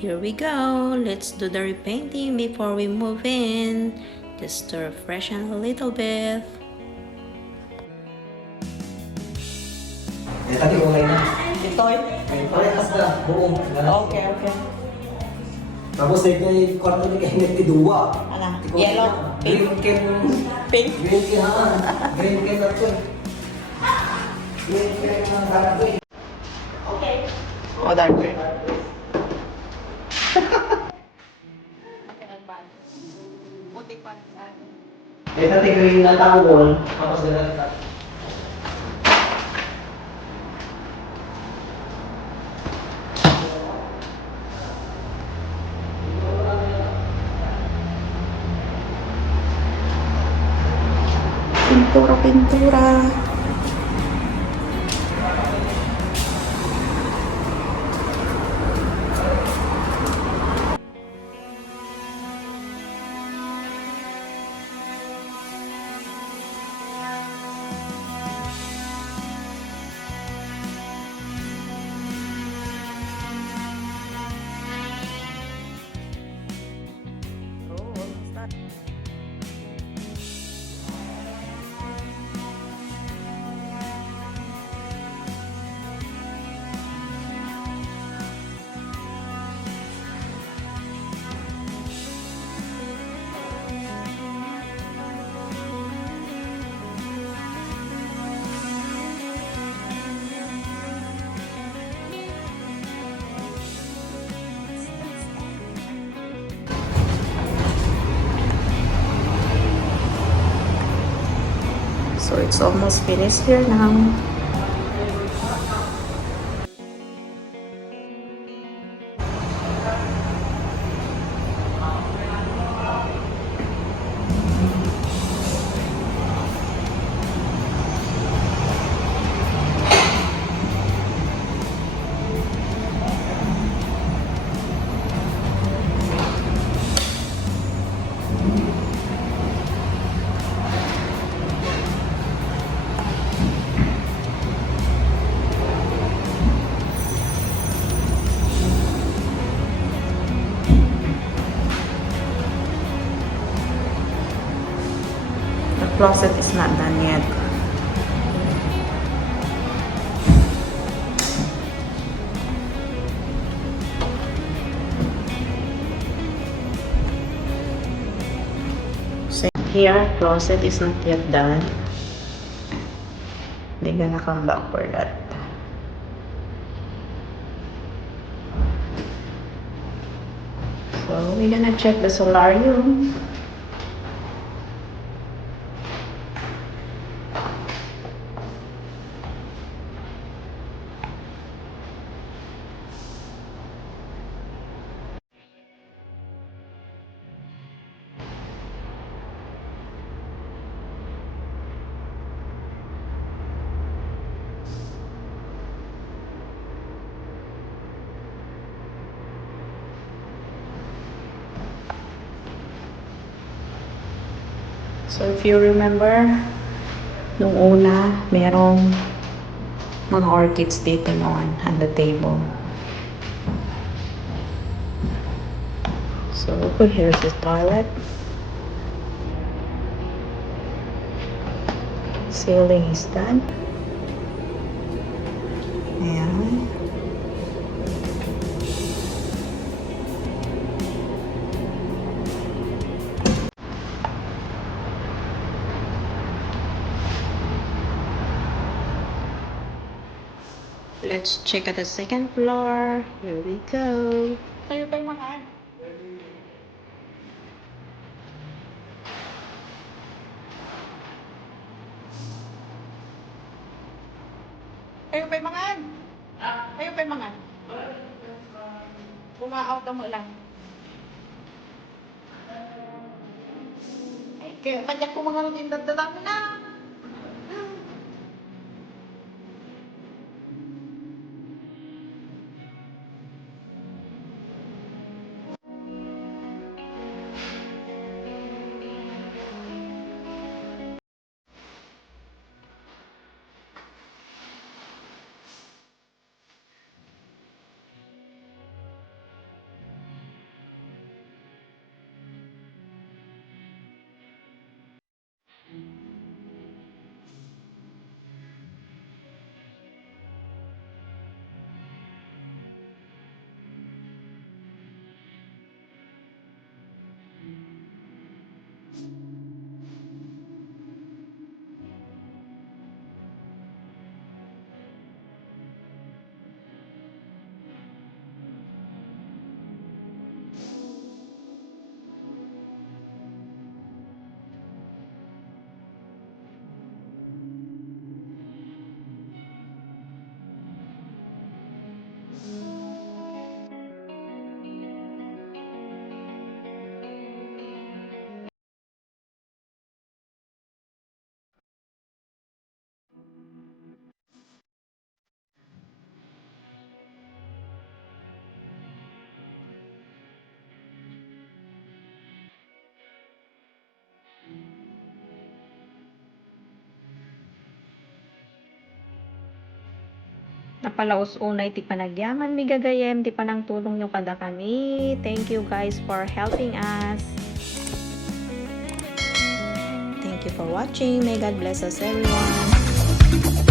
here we go. Let's do the repainting before we move in. Just to freshen a little bit. Tadi mulai na. Ito Parehas na, buong. Okay. Tapos yung kwarto ni Kenneth ni Dua. Ano? Yellow? Green can. Pink? Green can ha. Green can na ito. Green can na darato eh. Okay. Oh, dark green. Putik pa. Tadi green na tawon. Tapos dalawa. Pintura. So it's almost finished here now. The closet is not done yet. So here, closet is not yet done. They're gonna come back for that. So we're gonna check the solarium. So if you remember, nung una, merong mga orchids dito noon on the table. So here's the toilet. Ceiling is done. Ayan. Let's check at the second floor. Here we go. Tayo tayo mga. Ayaw pa yung mangan. Ayaw pa yung mangan. Bumakaw mo lang. Ay, kaya padyak ko mga tindag na. Napalaos unay ti panagyaman mi gagayem ti panang tulong nyo kada kami. Thank you guys for helping us. Thank you for watching. May God bless us everyone.